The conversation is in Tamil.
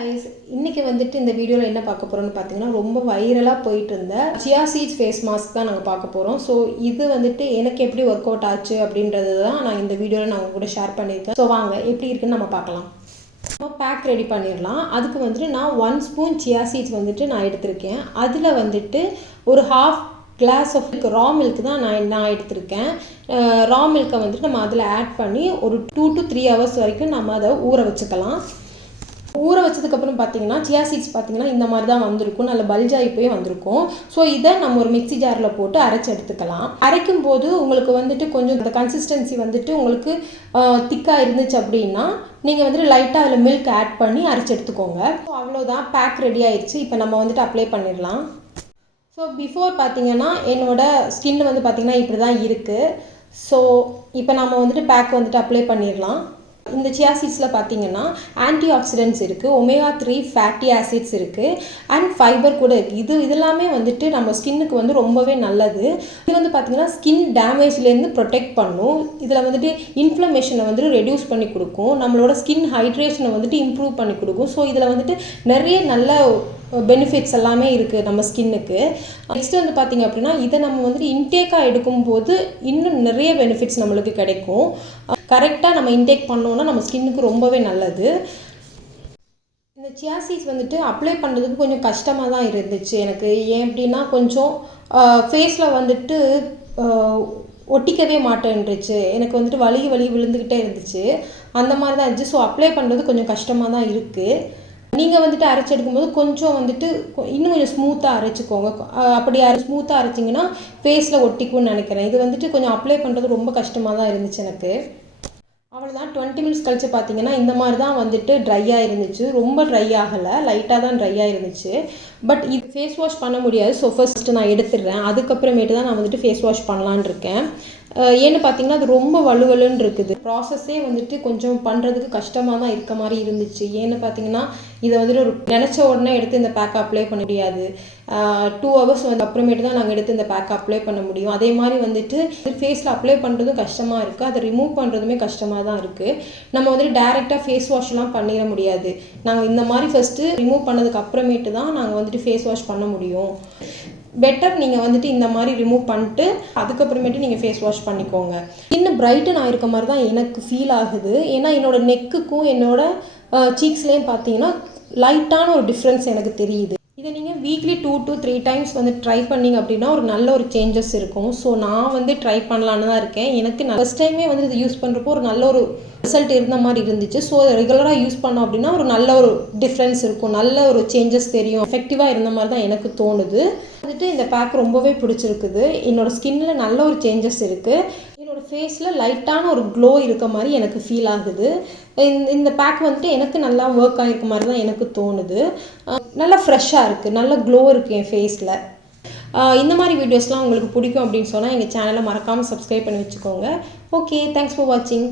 guys, இன்னைக்கு வந்துட்டு இந்த வீடியோல என்ன பார்க்க போறோம்னு பாத்தீங்கன்னா ரொம்ப வைரலா போயிட்டு இருந்த chia seeds face mask தான் நாங்க பார்க்க போறோம். சோ இது வந்துட்டு எனக்கு எப்படி வொர்க் அவுட் ஆச்சு அப்படின்றது தான் நான் இந்த வீடியோல நான் உங்க கூட ஷேர் பண்ணிருக்கேன். சோ வாங்க எப்படி இருக்குன்னு நம்ம பார்க்கலாம். நம்ம பேக் ரெடி பண்ணிரலாம். அதுக்கு வந்துட்டு நான் 1 ஸ்பூன் chia seeds வந்துட்டு நான் எடுத்துர்க்கேன். அதுல வந்துட்டு ஒரு half glass of raw milk தான் நான் எடுத்துர்க்கேன். raw milk வந்துட்டு நம்ம அதுல ஆட் பண்ணி ஒரு 2 to 3 hours வரைக்கும் நம்ம அத ஊற வச்சுக்கலாம். ஊற வச்சதுக்கு அப்புறம் பாத்தீங்கன்னா chia seeds பாத்தீங்கன்னா இந்த மாதிரி தான் வந்திருக்கும். நல்ல பல்ஜ் ஆகி போய் வந்திருக்கும். சோ இத நம்ம ஒரு மிக்ஸி ஜார்ல போட்டு அரைச்சு எடுத்துக்கலாம். அரைக்கும் போது உங்களுக்கு வந்துட்டு கொஞ்சம் அந்த கன்சிஸ்டன்சி வந்துட்டு உங்களுக்கு திக்கா இருந்துச்சு அப்படினா நீங்க வந்து லைட்டா அதுல milk ஆட் பண்ணி அரைச்சு எடுத்துக்கோங்க. சோ அவ்வளவுதான் பேக் ரெடி ஆயிருச்சு. இப்போ நம்ம வந்துட்டு அப்ளை பண்ணிரலாம். சோ பிஃபோர் பாத்தீங்கன்னா என்னோட ஸ்கின் வந்து பாத்தீங்கன்னா இப்படி தான் இருக்கு. சோ இப்போ நாம வந்துட்டு பேக் வந்துட்டு அப்ளை பண்ணிரலாம். இந்த chia seedsல பாத்தீங்கன்னா ஆன்டிஆக்சிடென்ட்ஸ் இருக்கு, ஒமேகா 3 ஃபேட்டி ஆசிட்ஸ் இருக்கு and ஃபைபர் கூட இருக்கு. இதெல்லாமே வந்துட்டு நம்ம ஸ்கின்னுக்கு வந்து ரொம்பவே நல்லது. இது வந்து பாத்தீங்கன்னா ஸ்கின் டேமேஜ்ல இருந்து ப்ரொடெக்ட் பண்ணும். இதுல வந்துட்டு இன்ஃப்ளமேஷனை வந்து ரெடியூஸ் பண்ணி கொடுக்கும். நம்மளோட ஸ்கின் ஹைட்ரேஷனை வந்துட்டு இம்ப்ரூவ் பண்ணி கொடுக்கும். சோ இதுல வந்துட்டு நிறைய நல்ல பெனிஃபிட்ஸ் எல்லாமே இருக்கு நம்ம ஸ்கின்னுக்கு. நெக்ஸ்ட் வந்து பாத்தீங்க அப்படினா இத நம்ம வந்து இன்டேக்கா எடுக்கும்போது இன்னும் நிறைய பெனிஃபிட்ஸ் நமக்கு கிடைக்கும். கரெக்ட்டா நம்ம இன்டேக் பண்ணோம்னா நம்ம ஸ்கின்னுக்கு ரொம்பவே நல்லது. இந்த chia seeds வந்துட்டு அப்ளை பண்றதுக்கு கொஞ்சம் கஷ்டமா தான் இருந்துச்சு எனக்கு. ஏன் அப்படினா கொஞ்சம் ஃபேஸ்ல வந்துட்டு ஒட்டிக்கவே மாட்டேன்றுச்சு. எனக்கு வந்துட்டு வலி விழுந்துகிட்டே இருந்துச்சு. அந்த மாதிரி தான் இருந்துச்சு. சோ அப்ளை பண்றது கொஞ்சம் கஷ்டமா தான் இருக்கு. நீங்க வந்துட்டு அரைச்சு எடுக்கும்போது கொஞ்சம் வந்துட்டு இன்னும் கொஞ்சம் ஸ்மூத்தா அரைச்சுக்கோங்க. அப்படி ஸ்மூத்தா அரைச்சீங்கன்னா ஃபேஸ்ல ஒட்டிக்கும்னு நினைக்கிறேன். இது வந்துட்டு கொஞ்சம் அப்ளை பண்றது ரொம்ப கஷ்டமா தான் இருந்துச்சு எனக்கு. அவ்வளவுதான் 20 மினிட்ஸ் கழிச்சு பாத்தீங்கன்னா இந்த மாதிரி தான் வந்துட்டு ட்ரையா இருந்துச்சு. ரொம்ப ட்ரை ஆகல, லைட்டா தான் ட்ரையா இருந்துச்சு. பட் இது ஃபேஸ் வாஷ் பண்ண முடியாது. சோ ஃபர்ஸ்ட் நான் எடுத்துறேன். அதுக்கு அப்புறமேட்டு தான் நான் வந்துட்டு ஃபேஸ் வாஷ் பண்ணலாம்னு இருக்கேன். ஏன்னு பாத்தீங்கன்னா அது ரொம்ப வழுவழுன்னு இருக்குது. ப்ராசஸே வந்துட்டு கொஞ்சம் பண்றதுக்கு கஷ்டமா தான் இருக்க மாதிரி இருந்துச்சு. ஏன்னு பாத்தீங்கன்னா இத வந்து ஒரு நினைச்ச உடனே எடுத்து இந்த பேக் அப்ளை பண்ண முடியாது. 2 hours வந்து அப்புறமேட்டு தான் நாங்க எடுத்து இந்த பேக் அப்ளை பண்ண முடியும். அதே மாதிரி வந்துட்டு ஃபேஸ்ல அப்ளை பண்றதும் கஷ்டமா இருக்கு. அதை ரிமூவ் பண்றதுமே கஷ்டமா தான் இருக்கு. நம்ம வந்து டைரக்ட்டா ஃபேஸ் வாஷ் எல்லாம் பண்ணிர முடியாது. நாங்க இந்த மாதிரி ஃபர்ஸ்ட் ரிமூவ் பண்ணதுக்கு அப்புறமேட்டு தான் நாங்க வந்துட்டு ஃபேஸ் வாஷ் பண்ண முடியும். பெட்டர் நீங்க வந்துட்டு இந்த மாதிரி ரிமூவ் பண்ணிட்டு அதுக்கு அப்புறமேட்டு நீங்க ஃபேஸ் வாஷ் பண்ணிக்கோங்க. இன்னும் பிரைட்டன் ஆயிருக்க மாதிரி தான் எனக்கு ஃபீல் ஆகுது. ஏன்னா என்னோட நெக்குக்கும் என்னோட சீக்ஸ்லயும் பாத்தீங்கன்னா லைட்டான ஒரு டிஃபரன்ஸ் எனக்கு தெரியுது. இதை நீங்க வீக்லி 2 to 3 டைம்ஸ் வந்து ட்ரை பண்ணீங்க அப்படின்னா ஒரு நல்ல ஒரு சேஞ்சஸ் இருக்கும். ஸோ நான் வந்து ட்ரை பண்ணலான்னு தான் இருக்கேன். எனக்கு ஃபர்ஸ்ட் டைமே வந்து இது யூஸ் பண்ணுறப்போ ஒரு நல்ல ஒரு ரிசல்ட் இருந்த மாதிரி இருந்துச்சு. ஸோ ரெகுலராக யூஸ் பண்ணோம் அப்படின்னா ஒரு நல்ல ஒரு டிஃப்ரென்ஸ் இருக்கும், நல்ல ஒரு சேஞ்சஸ் தெரியும், எஃபெக்டிவாக இருந்த மாதிரி தான் எனக்கு தோணுது. வந்துட்டு இந்த பேக் ரொம்பவே பிடிச்சிருக்குது. என்னோட ஸ்கின்ல நல்ல ஒரு சேஞ்சஸ் இருக்கு. என்னோட ஃபேஸ்ல லைட்டான ஒரு க்ளோ இருக்க மாதிரி எனக்கு ஃபீல் ஆகுது. இந்த பேக் வந்துட்டு எனக்கு நல்லா ஒர்க் ஆகிருக்க மாதிரி தான் எனக்கு தோணுது. நல்லா ஃப்ரெஷ்ஷாக இருக்குது, நல்ல க்ளோ இருக்குது என் ஃபேஸில். இந்த மாதிரி வீடியோஸ்லாம் உங்களுக்கு பிடிக்கும் அப்படின்னு சொன்னால் எங்கள் சேனலை மறக்காமல் சப்ஸ்கிரைப் பண்ணி வச்சுக்கோங்க. ஓகே, தேங்க்ஸ் ஃபார் வாட்சிங்.